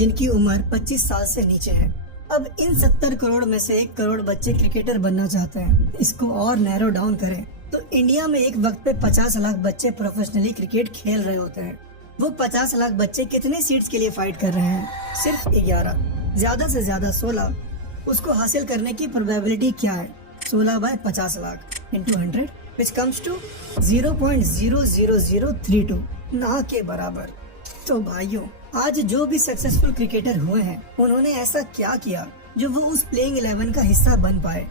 जिनकी उम्र 25 साल से नीचे है। अब इन 70 करोड़ में से 1 करोड़ बच्चे क्रिकेटर बनना चाहते हैं। इसको और नैरो डाउन करें तो इंडिया में एक वक्त पे 50 लाख बच्चे प्रोफेशनली क्रिकेट खेल रहे होते हैं। वो 50 लाख बच्चे कितने सीट्स के लिए फाइट कर रहे हैं? सिर्फ 11, ज्यादा से ज्यादा 16। उसको हासिल करने की प्रोबेबिलिटी क्या है? 16 by 50 lakh into 100 which comes to 0.00032, ना के बराबर। तो भाइयों, आज जो भी सक्सेसफुल क्रिकेटर हुए हैं उन्होंने ऐसा क्या किया जो वो उस प्लेइंग 11 का हिस्सा बन पाए?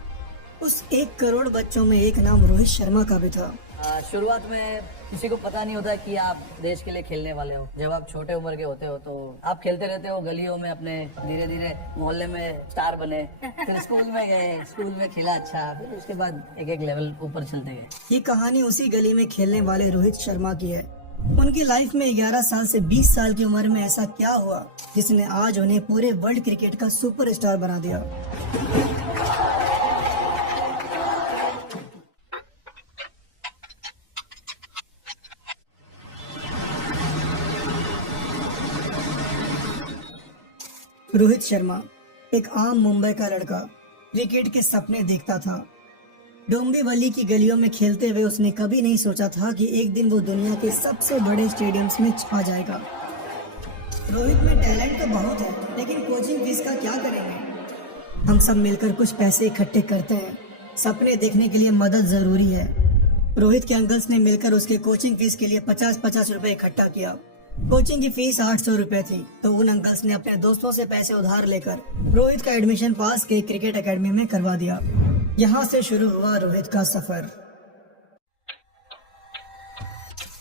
उस 1 करोड़ बच्चों में एक नाम रोहित शर्मा का भी था। शुरुआत में किसी को पता नहीं होता कि आप देश के लिए खेलने वाले हो। जब आप छोटे उम्र के होते हो तो आप खेलते रहते हो गलियों में, अपने धीरे धीरे मोहल्ले में स्टार बने, फिर स्कूल में गए, स्कूल में खेला अच्छा, फिर उसके बाद एक एक लेवल ऊपर चलते गए। ये कहानी उसी गली में खेलने वाले रोहित शर्मा की है। उनकी लाइफ में 11 साल से 20 साल की उम्र में ऐसा क्या हुआ जिसने आज उन्हें पूरे वर्ल्ड क्रिकेट का सुपरस्टार बना दिया? रोहित शर्मा एक आम मुंबई का लड़का क्रिकेट के सपने देखता था। डोंबिवली की गलियों में खेलते हुए उसने कभी नहीं सोचा था कि एक दिन वो दुनिया के सबसे बड़े स्टेडियम्स में छा जाएगा। रोहित में टैलेंट तो बहुत है, लेकिन कोचिंग फीस का क्या करेंगे? हम सब मिलकर कुछ पैसे इकट्ठे करते हैं। सपने देखने के लिए मदद जरूरी है। रोहित के अंकल्स ने मिलकर उसके कोचिंग फीस के लिए 50-50 रुपए इकट्ठा किया। कोचिंग की फीस 800 रुपए थी, तो उन अंकल्स ने अपने दोस्तों से पैसे उधार लेकर रोहित का एडमिशन पास के क्रिकेट एकेडमी में करवा दिया। यहाँ से शुरू हुआ रोहित का सफर।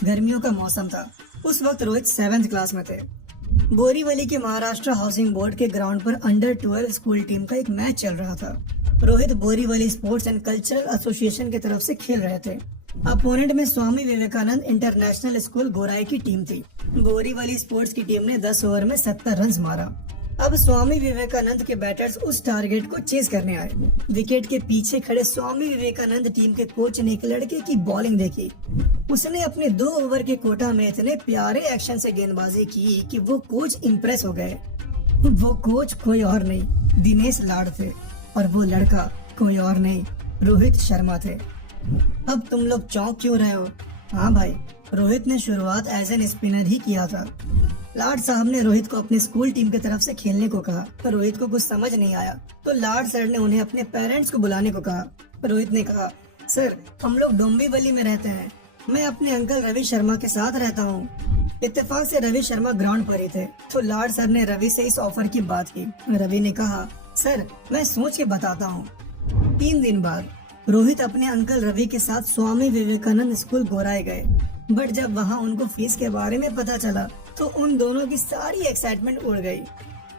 गर्मियों का मौसम था। उस वक्त रोहित 7th क्लास में थे। बोरीवली के महाराष्ट्र हाउसिंग बोर्ड के ग्राउंड पर अंडर 12 स्कूल टीम का एक मैच चल रहा था। Rohit Borivali sports and cultural association की तरफ से खेल रहे थे। अपोनेंट में स्वामी विवेकानंद इंटरनेशनल स्कूल गोराई की टीम थी। बोरीवली स्पोर्ट्स की टीम ने 10 ओवर में 70 रन मारा। अब स्वामी विवेकानंद के बैटर्स उस टारगेट को चेस करने आए। विकेट के पीछे खड़े स्वामी विवेकानंद टीम के कोच ने एक लड़के की बॉलिंग देखी। उसने अपने 2 ओवर के कोटा में इतने प्यारे एक्शन से गेंदबाजी की कि वो कोच इम्प्रेस हो गए। वो कोच कोई और नहीं, दिनेश लाड थे, और वो लड़का कोई और नहीं, रोहित शर्मा थे। अब तुम लोग चौंक क्यों रहे हो? हाँ भाई, रोहित ने शुरुआत एज एन स्पिनर ही किया था। लाड साहब ने रोहित को अपनी स्कूल टीम की तरफ से खेलने को कहा, पर रोहित को कुछ समझ नहीं आया, तो लाड सर ने उन्हें अपने पेरेंट्स को बुलाने को कहा। रोहित ने कहा, सर हम लोग डोंबिवली में रहते हैं, मैं अपने अंकल रवि शर्मा के साथ रहता हूँ। इत्तेफाक से रवि शर्मा ग्राउंड पर ही थे, तो लाड सर ने रवि से इस ऑफर की बात की। रवि ने कहा, सर मैं सोच के बताता हूँ। 3 दिन बाद रोहित अपने अंकल रवि के साथ स्वामी विवेकानंद स्कूल गोराई गए, बट जब वहाँ उनको फीस के बारे में पता चला तो उन दोनों की सारी एक्साइटमेंट उड़ गई।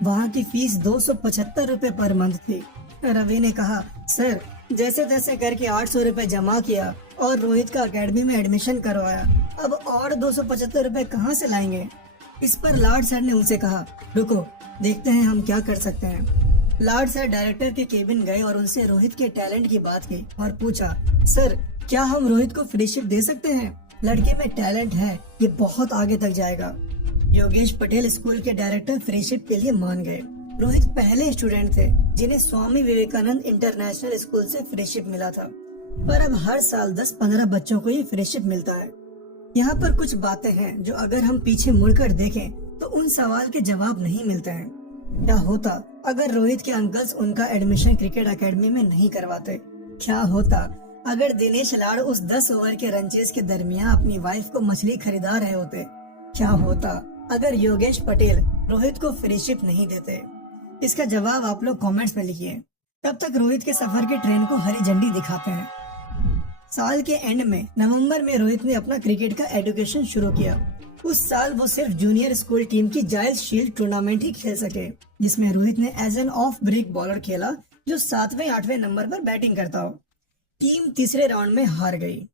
वहाँ की फीस 275 रुपए पर मंथ थी। रवि ने कहा, सर जैसे तैसे करके 800 रुपए जमा किया और रोहित का एकेडमी में एडमिशन करवाया। अब और 275 रुपए कहाँ से लाएंगे? इस पर लाड सर ने उनसे कहा, रुको देखते हैं हम क्या कर सकते हैं। लाड सर डायरेक्टर के केबिन गए और उनसे रोहित के टैलेंट की बात की और पूछा, सर क्या हम रोहित को फ्रीशिप दे सकते हैं? लड़के में टैलेंट है, ये बहुत आगे तक जाएगा। योगेश पटेल स्कूल के डायरेक्टर फ्रीशिप के लिए मान गए। रोहित पहले स्टूडेंट थे जिन्हें स्वामी विवेकानंद इंटरनेशनल स्कूल से फ्रीशिप मिला था, पर अब हर साल 10-15 बच्चों को ये फ्रीशिप मिलता है। यहाँ पर कुछ बातें हैं जो अगर हम पीछे मुड़कर देखें तो उन सवाल के जवाब नहीं मिलते हैं। क्या होता अगर रोहित के अंकल्स उनका एडमिशन क्रिकेट एकेडमी में नहीं करवाते? क्या होता अगर दिनेश लाड उस 10 ओवर के रनचेस के दरमियान अपनी वाइफ को मछली खरीदा रहे होते? क्या होता अगर योगेश पटेल रोहित को फ्रीशिप नहीं देते? इसका जवाब आप लोग कमेंट्स में लिखिए। तब तक रोहित के सफर के ट्रेन को हरी झंडी दिखाते हैं। साल के एंड में नवंबर में रोहित ने अपना क्रिकेट का एजुकेशन शुरू किया। उस साल वो सिर्फ जूनियर स्कूल टीम की जायल्स शील्ड टूर्नामेंट ही खेल सके, जिसमें रोहित ने as an off break bowler खेला जो 7वें-8वें नंबर पर बैटिंग करता हो। टीम तीसरे राउंड में हार गई।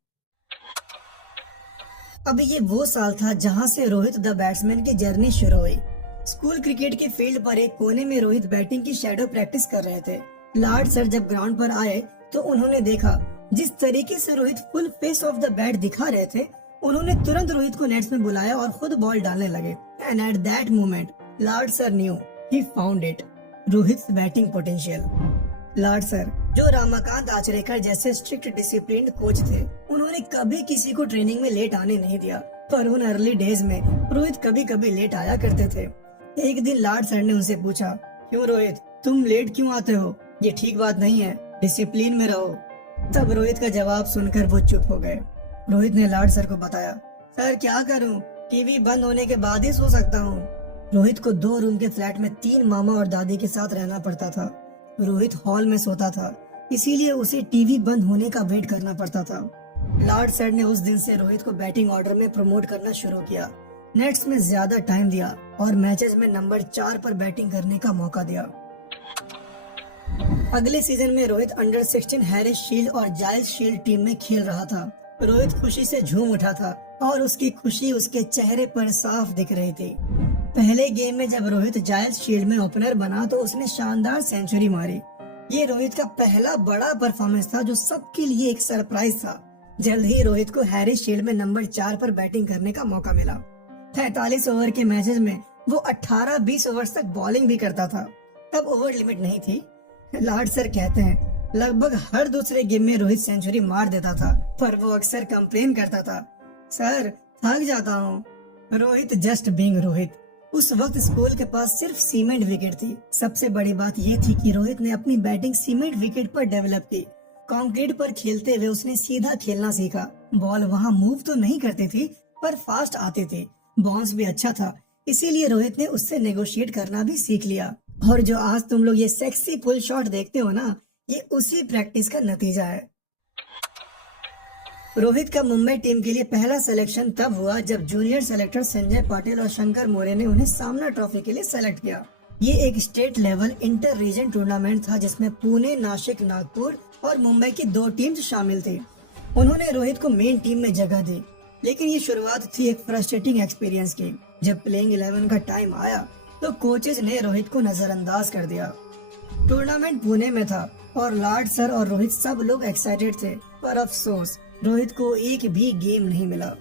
अब ये वो साल था जहां से रोहित द बैट्समैन की जर्नी शुरू हुई। स्कूल क्रिकेट के फील्ड पर एक कोने में रोहित बैटिंग की शैडो प्रैक्टिस कर रहे थे। लाड सर जब ग्राउंड पर आए तो उन्होंने देखा जिस तरीके से Rohit full face of the bat दिखा रहे थे, उन्होंने तुरंत रोहित को नेट्स में बुलाया और खुद बॉल डालने लगे। And at that moment Lord sir new he found it, Rohit batting potential. Lord sir, जो रामाकांत आचरेकर जैसे स्ट्रिक्ट डिसिप्लिन कोच थे, उन्होंने कभी किसी को ट्रेनिंग में लेट आने नहीं दिया, पर उन अर्ली डेज में रोहित कभी कभी लेट आया करते थे। एक दिन लॉर्ड सर ने उनसे पूछा, क्यों रोहित, तुम लेट क्यों आते हो? ये ठीक बात नहीं है, डिसिप्लिन में रहो। तब रोहित का जवाब सुनकर वो चुप हो गए। रोहित ने लॉर्ड सर को बताया, सर क्या करूं, टीवी बंद होने के बाद ही सो सकता हूं। रोहित को 2 रूम के फ्लैट में 3 मामा और दादी के साथ रहना पड़ता था। रोहित हॉल में सोता था, इसीलिए उसे टीवी बंद होने का वेट करना पड़ता था। लॉर्ड सर ने उस दिन से रोहित को बैटिंग ऑर्डर में प्रमोट करना शुरू किया, नेट्स में ज्यादा टाइम दिया और मैचेस में नंबर 4 पर बैटिंग करने का मौका दिया। अगले सीजन में रोहित अंडर 16 हैरिस शील्ड और जाइल्स शील्ड टीम में खेल रहा था। रोहित खुशी से झूम उठा था और उसकी खुशी उसके चेहरे पर साफ दिख रही थी। पहले गेम में जब रोहित जाइल्स शील्ड में ओपनर बना तो उसने शानदार सेंचुरी मारी। ये रोहित का पहला बड़ा परफॉर्मेंस था जो सबके लिए एक सरप्राइज था। जल्द ही रोहित को हैरिस शील्ड में नंबर 4 पर बैटिंग करने का मौका मिला। 45 ओवर के मैचेस में वो 18-20 ओवर तक बॉलिंग भी करता था। तब ओवर लिमिट नहीं थी। लॉर्ड सर कहते हैं, लगभग हर दूसरे गेम में रोहित सेंचुरी मार देता था, पर वो अक्सर कंप्लेन करता था, सर थक जाता हूँ। Rohit just being Rohit. उस वक्त स्कूल के पास सिर्फ सीमेंट विकेट थी। सबसे बड़ी बात ये थी कि रोहित ने अपनी बैटिंग सीमेंट विकेट पर डेवलप की। कंक्रीट पर खेलते हुए उसने सीधा खेलना सीखा। बॉल वहाँ मूव तो नहीं करती थी, पर फास्ट आते थे। बाउंस भी अच्छा था, इसीलिए रोहित ने उससे नेगोशिएट करना भी सीख लिया। और जो आज तुम लोग ये सेक्सी पुल शॉट देखते हो ना, ये उसी प्रैक्टिस का नतीजा है। रोहित का मुंबई टीम के लिए पहला सिलेक्शन तब हुआ जब जूनियर सेलेक्टर संजय पाटिल और शंकर मौर्य ने उन्हें सामना ट्रॉफी के लिए सेलेक्ट किया। ये एक state level inter region tournament था जिसमें पुणे, नासिक, नागपुर और मुंबई की 2 टीम्स शामिल थी। उन्होंने रोहित को मेन टीम में जगह दी, लेकिन ये शुरुआत थी एक फ्रस्ट्रेटिंग एक्सपीरियंस की। जब प्लेइंग 11 का टाइम आया तो कोचेज ने रोहित को नजरअंदाज कर दिया। टूर्नामेंट पुणे में था और लॉर्ड सर और रोहित सब लोग एक्साइटेड थे, पर अफसोस रोहित को एक भी गेम नहीं मिला।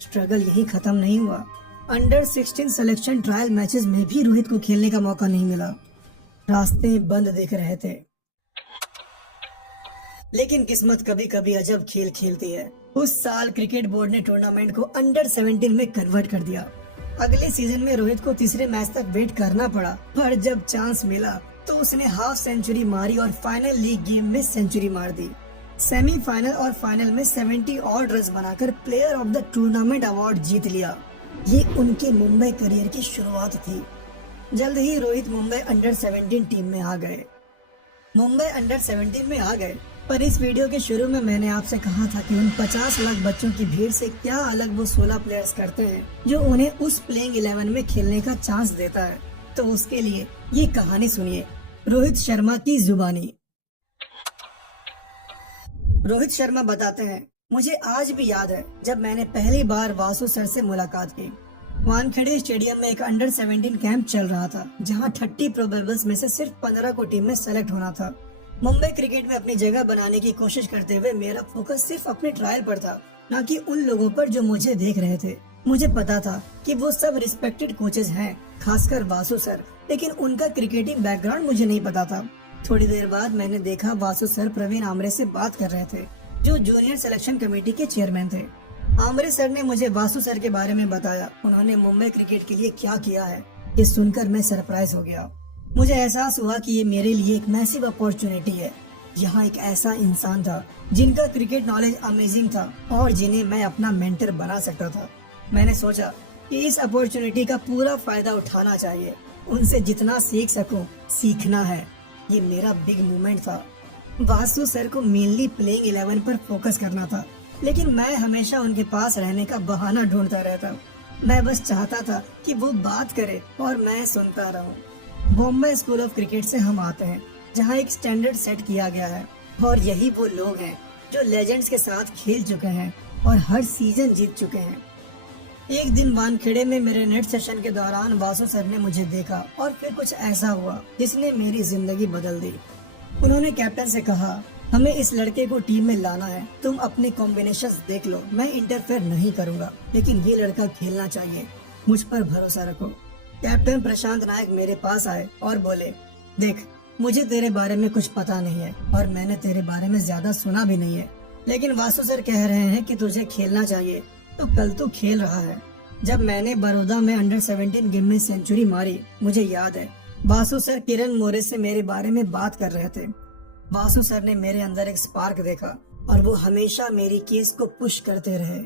स्ट्रगल यहीं खत्म नहीं हुआ। अंडर 16 सिलेक्शन ट्रायल मैचेस में भी रोहित को खेलने का मौका नहीं मिला। रास्ते बंद दिख रहे थे। लेकिन किस्मत कभी कभी अजब खेल खेलती है। उस साल क्रिकेट बोर्ड ने टूर्नामेंट को अंडर 17 में कन्वर्ट कर दिया। अगले सीजन में रोहित को तीसरे मैच तक वेट करना पड़ा, पर जब चांस मिला तो उसने हाफ सेंचुरी मारी और फाइनल लीग गेम में सेंचुरी मार दी। सेमीफाइनल और फाइनल में 70 ऑड रन बनाकर player of the tournament award जीत लिया। ये उनके मुंबई करियर की शुरुआत थी। जल्द ही रोहित मुंबई अंडर 17 टीम में आ गए। पर इस वीडियो के शुरू में मैंने आपसे कहा था कि उन 50 लाख बच्चों की भीड़ से क्या अलग वो 16 प्लेयर्स करते हैं जो उन्हें उस प्लेइंग 11 में खेलने का चांस देता है। तो उसके लिए ये कहानी सुनिए, रोहित शर्मा की जुबानी। रोहित शर्मा बताते हैं, मुझे आज भी याद है जब मैंने पहली बार वासु सर से मुलाकात की। वानखेड़े स्टेडियम में एक अंडर 17 कैंप चल रहा था, जहां 30 प्रोबेबल्स में से सिर्फ 15 को टीम में सेलेक्ट होना था। मुंबई क्रिकेट में अपनी जगह बनाने की कोशिश करते हुए मेरा फोकस सिर्फ अपने ट्रायल पर था, न कि उन लोगों पर जो मुझे देख रहे थे। मुझे पता था कि वो सब रिस्पेक्टेड कोचेज हैं, खासकर वासु सर, लेकिन उनका क्रिकेटिंग बैकग्राउंड मुझे नहीं पता था। थोड़ी देर बाद मैंने देखा वासु सर प्रवीण आमरे से बात कर रहे थे, जो जूनियर सिलेक्शन कमेटी के चेयरमैन थे। आमरे सर ने मुझे वासु सर के बारे में बताया, उन्होंने मुंबई क्रिकेट के लिए क्या किया है। ये सुनकर मैं सरप्राइज हो गया। मुझे एहसास हुआ कि ये मेरे लिए एक मैसिव अपॉर्चुनिटी है। यहाँ एक ऐसा इंसान था जिनका क्रिकेट नॉलेज अमेजिंग था और जिन्हें मैं अपना मेंटर बना सकता था। मैंने सोचा कि इस अपॉर्चुनिटी का पूरा फायदा उठाना चाहिए, उनसे जितना सीख सकूं सीखना है। ये मेरा बिग मूवमेंट था। वासु सर को मेनली प्लेइंग 11 पर फोकस करना था, लेकिन मैं हमेशा उनके पास रहने का बहाना ढूंढता रहता। मैं बस चाहता था कि वो बात करे और मैं सुनता रहूं। बॉम्बे स्कूल ऑफ क्रिकेट से हम आते हैं, जहां एक स्टैंडर्ड सेट किया गया है, और यही वो लोग हैं जो लेजेंड्स के साथ खेल चुके हैं और हर सीजन जीत चुके हैं। एक दिन वानखेड़े में मेरे नेट सेशन के दौरान वासु सर ने मुझे देखा और फिर कुछ ऐसा हुआ जिसने मेरी जिंदगी बदल दी। उन्होंने कैप्टन से कहा, हमें इस लड़के को टीम में लाना है, तुम अपने कॉम्बिनेशंस देख लो, मैं इंटरफेयर नहीं करूंगा, लेकिन ये लड़का खेलना चाहिए, मुझ पर भरोसा रखो। कैप्टन प्रशांत नायक मेरे पास आए और बोले, देख मुझे तेरे बारे में कुछ पता नहीं है और मैंने तेरे बारे में ज्यादा सुना भी नहीं है, लेकिन वासु सर कह रहे हैं कि तुझे खेलना चाहिए, तो कल तू खेल रहा है। जब मैंने बड़ौदा में अंडर 17 गेम में सेंचुरी मारी, मुझे याद है वासु सर किरण मोरे से मेरे बारे में बात कर रहे थे। वासु सर ने मेरे अंदर एक स्पार्क देखा और वो हमेशा मेरी केस को पुश करते रहे।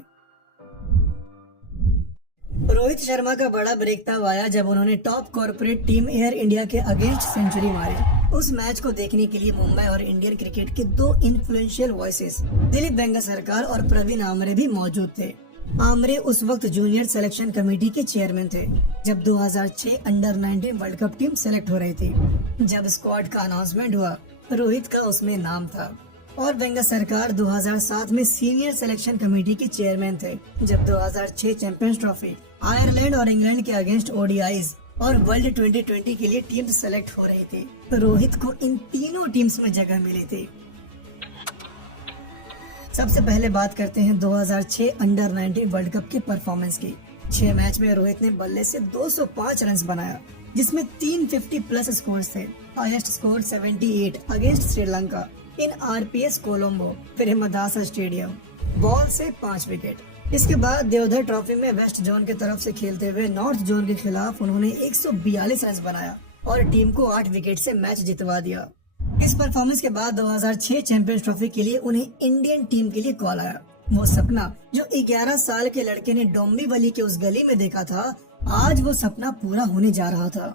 रोहित शर्मा का बड़ा ब्रेक तब आया जब उन्होंने top corporate team air India के अगेंस्ट सेंचुरी मारी। उस मैच को देखने के लिए मुंबई और इंडियन क्रिकेट के दो इन्फ्लुएंशियल वॉइसेस दिलीप वेंगसरकर और प्रवीण आमरे भी मौजूद थे। आमरे उस वक्त जूनियर सिलेक्शन कमेटी के चेयरमैन थे जब 2006 under 19 world cup team select हो रही थी। जब स्क्वाड का अनाउंसमेंट हुआ, रोहित का उसमें नाम था। और वेंगसरकर 2007 में सीनियर सिलेक्शन कमेटी के चेयरमैन थे जब 2006 चैंपियंस ट्रॉफी, आयरलैंड और इंग्लैंड के अगेंस्ट ओडीआईज और वर्ल्ड 2020 के लिए टीम सेलेक्ट हो रही थी। रोहित को इन तीनों टीम्स में जगह मिली थी। सबसे पहले बात करते हैं 2006 अंडर 19 वर्ल्ड कप के परफॉर्मेंस की। 6 मैच में रोहित ने बल्ले से 205 रन बनाया, जिसमें 350 प्लस स्कोर्स थे। Highest score 78 against Sri Lanka in RPS Colombo Premadasa stadium, ball से 5 विकेट। इसके बाद देवधर ट्रॉफी में वेस्ट जोन के तरफ से खेलते हुए नॉर्थ जोन के खिलाफ उन्होंने 142 रन बनाया और टीम को 8 विकेट से मैच जितवा दिया। इस परफॉर्मेंस के बाद 2006 चैंपियंस ट्रॉफी के लिए उन्हें इंडियन टीम के लिए कॉल आया। वो सपना जो 11 साल के लड़के ने डोंबिवली के उस गली में देखा था, आज वो सपना पूरा होने जा रहा था।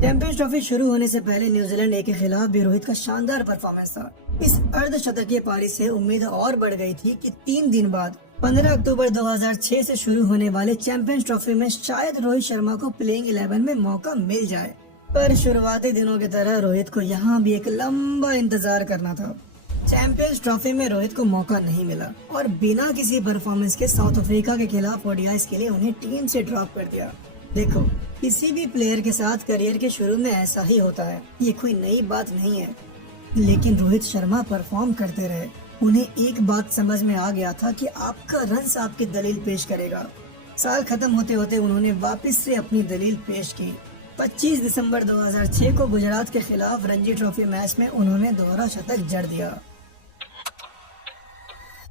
चैंपियंस ट्रॉफी शुरू होने से पहले न्यूजीलैंड ए के खिलाफ भी रोहित का शानदार परफॉर्मेंस था। इस अर्धशतकीय पारी से उम्मीद और बढ़ गई थी कि 3 दिन बाद 15 अक्टूबर 2006 से शुरू होने वाले चैंपियंस ट्रॉफी में शायद रोहित शर्मा को प्लेइंग 11 में मौका मिल जाए। पर शुरुआती दिनों की तरह रोहित को यहाँ भी एक लंबा इंतजार करना था। चैंपियंस ट्रॉफी में रोहित को मौका नहीं मिला और बिना किसी परफॉर्मेंस के साउथ अफ्रीका के खिलाफ ओडीआईज के लिए उन्हें टीम से ड्रॉप कर दिया। देखो, किसी भी प्लेयर के साथ करियर के शुरू में ऐसा ही होता है, ये कोई नई बात नहीं है। लेकिन रोहित शर्मा परफॉर्म करते रहे। उन्हें एक बात समझ में आ गया था कि आपका रन्स आपकी दलील पेश करेगा। साल खत्म होते होते उन्होंने वापस से अपनी दलील पेश की। 25 दिसंबर 2006 को गुजरात के खिलाफ रणजी ट्रॉफी मैच में उन्होंने दोहरा शतक जड़ दिया।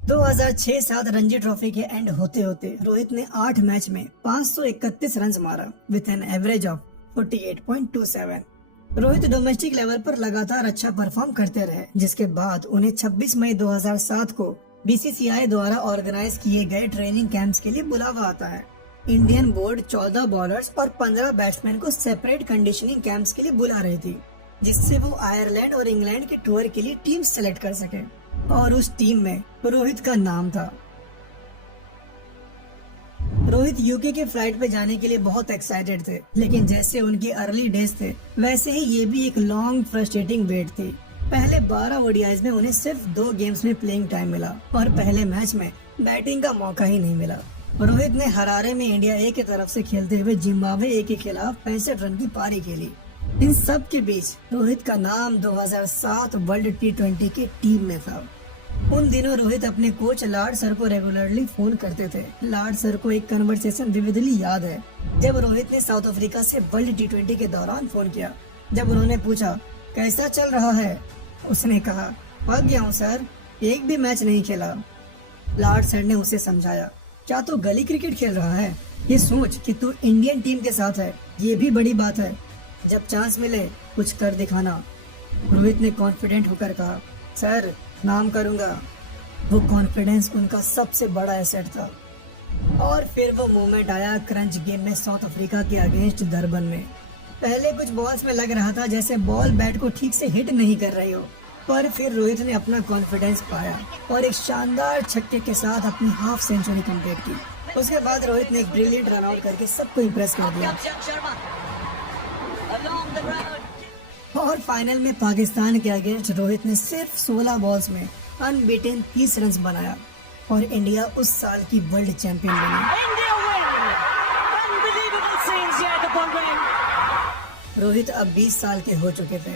2006-07 रणजी ट्रॉफी के एंड होते होते रोहित ने 8 मैच में 531 रन मारा with an average of 48.27। Rohit domestic level पर लगातार अच्छा परफॉर्म करते रहे, जिसके बाद उन्हें 26 मई 2007 को बीसीसीआई द्वारा ऑर्गेनाइज किए गए ट्रेनिंग कैंप्स के लिए बुलावा आता है। इंडियन बोर्ड 14 बॉलर्स और 15 बैट्समैन को सेपरेट कंडीशनिंग कैंप्स के लिए बुला रही थी, जिससे वो आयरलैंड और इंग्लैंड के टूर के लिए टीम सेलेक्ट कर सके। और उस टीम में रोहित का नाम था। रोहित यूके के फ्लाइट पे जाने के लिए बहुत एक्साइटेड थे, लेकिन जैसे उनके अर्ली डेज थे वैसे ही ये भी एक लॉन्ग फ्रस्ट्रेटिंग वेट थी। पहले 12 ओडीआईज में उन्हें सिर्फ 2 गेम्स में प्लेइंग टाइम मिला और पहले मैच में बैटिंग का मौका ही नहीं मिला। रोहित ने हरारे में इंडिया ए की तरफ से खेलते हुए जिम्बाब्वे ए के खिलाफ 65 रन की पारी खेली। इन सब के बीच रोहित का नाम 2007 वर्ल्ड T20 की टीम में था। उन दिनों रोहित अपने कोच लार्ड सर को रेगुलरली फोन करते थे। लार्ड सर को एक कन्वर्सेशन विविधली याद है जब रोहित ने साउथ अफ्रीका से वर्ल्ड T20 के दौरान फोन किया। जब उन्होंने पूछा कैसा चल रहा है, उसने कहा पक गया हूँ सर, एक भी मैच नहीं खेला। लार्ड सर ने उसे समझाया, क्या तू गली क्रिकेट खेल रहा है? ये सोच कि तू इंडियन टीम के साथ है, ये भी बड़ी बात है। जब चांस मिले कुछ कर दिखाना। रोहित ने कॉन्फिडेंट होकर कहा, सर नाम करूंगा। वो कॉन्फिडेंस उनका सबसे बड़ा एसेट था। और फिर वो मोमेंट आया क्रंच गेम में साउथ अफ्रीका के अगेंस्ट डरबन में। पहले कुछ बॉल्स में लग रहा था जैसे बॉल बैट को ठीक से हिट नहीं कर रही हो, पर फिर रोहित ने अपना कॉन्फिडेंस पाया और एक शानदार छक्के के साथ अपनी हाफ सेंचुरी कंप्लीट की। उसके बाद रोहित ने एक ब्रिलियंट रन आउट करके सबको इम्प्रेस कर दिया। और फाइनल में पाकिस्तान के अगेंस्ट रोहित ने सिर्फ 16 बॉल्स में अनबीटन 30 रन बनाया और इंडिया उस साल की वर्ल्ड चैंपियन बनी। रोहित अब 20 साल के हो चुके थे।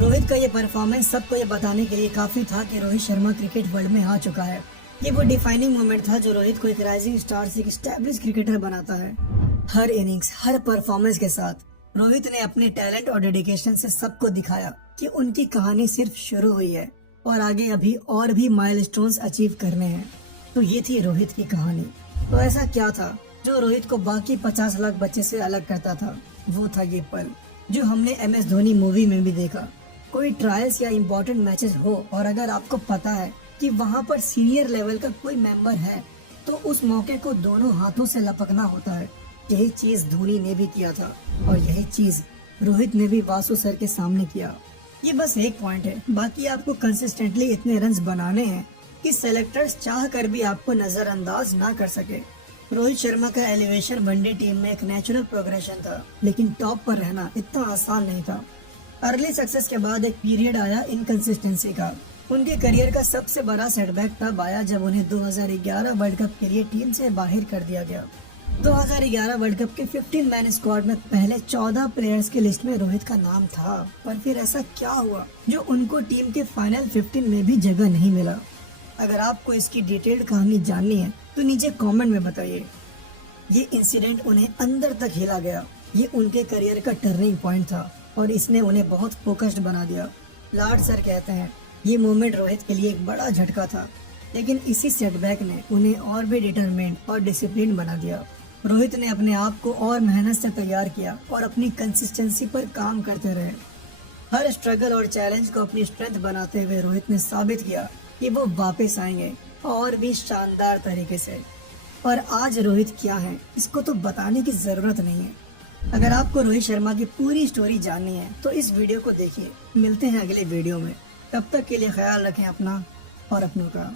रोहित का ये परफॉर्मेंस सबको ये बताने के लिए काफी था कि रोहित शर्मा क्रिकेट वर्ल्ड में आ चुका है। ये वो डिफाइनिंग मोमेंट था जो रोहित को एक राइजिंग स्टार से एक एस्टैब्लिश क्रिकेटर बनाता है। हर इनिंग्स, हर परफॉर्मेंस के साथ रोहित ने अपने टैलेंट और डेडिकेशन से सबको दिखाया कि उनकी कहानी सिर्फ शुरू हुई है और आगे अभी और भी माइलस्टोन्स अचीव करने हैं। तो ये थी रोहित की कहानी। तो ऐसा क्या था जो रोहित को बाकी 50 लाख बच्चे से अलग करता था? वो था ये पल जो हमने MS धोनी मूवी में भी देखा। कोई ट्रायल्स या इम्पोर्टेंट मैचेस हो और अगर आपको पता है कि वहाँ पर सीनियर लेवल का कोई मेंबर है तो उस मौके को दोनों हाथों से लपकना होता है। यही चीज धोनी ने भी किया था और यही चीज रोहित ने भी वासु सर के सामने किया। ये बस एक पॉइंट है, बाकी आपको कंसिस्टेंटली इतने रन्स बनाने हैं कि सेलेक्टर्स चाह कर भी आपको नजरअंदाज ना कर सके। रोहित शर्मा का एलिवेशन वनडे टीम में एक नेचुरल प्रोग्रेशन था, लेकिन टॉप पर रहना इतना आसान नहीं था। अर्ली सक्सेस के बाद एक पीरियड आया इनकंसिस्टेंसी का। उनके करियर का सबसे बड़ा सेटबैक तब आया जब उन्हें 2011 वर्ल्ड कप के लिए टीम से बाहर कर दिया गया। 2011 वर्ल्ड कप के 15 मैन स्क्वाड में पहले 14 प्लेयर्स की लिस्ट में रोहित का नाम था, पर फिर ऐसा क्या हुआ जो उनको टीम के फाइनल 15 में भी जगह नहीं मिला? अगर आपको इसकी डिटेल्ड कहानी जाननी है तो नीचे कमेंट में बताइए। ये इंसिडेंट उन्हें अंदर तक हिला गया। ये उनके करियर का टर्निंग पॉइंट था और इसने उन्हें बहुत फोकस्ड बना दिया। लाड सर कहते हैं ये मोमेंट रोहित के लिए एक बड़ा झटका था, लेकिन इसी सेटबैक ने उन्हें और भी डिटरमिन्ड और डिसिप्लिन बना दिया। रोहित ने अपने आप को और मेहनत से तैयार किया और अपनी कंसिस्टेंसी पर काम करते रहे। हर स्ट्रगल और चैलेंज को अपनी स्ट्रेंथ बनाते हुए रोहित ने साबित किया कि वो वापस आएंगे और भी शानदार तरीके से। और आज रोहित क्या है इसको तो बताने की जरूरत नहीं है। अगर आपको रोहित शर्मा की पूरी स्टोरी जाननी है तो इस वीडियो को देखिए। मिलते हैं अगले वीडियो में, तब तक के लिए ख्याल रखें अपना और अपनों का।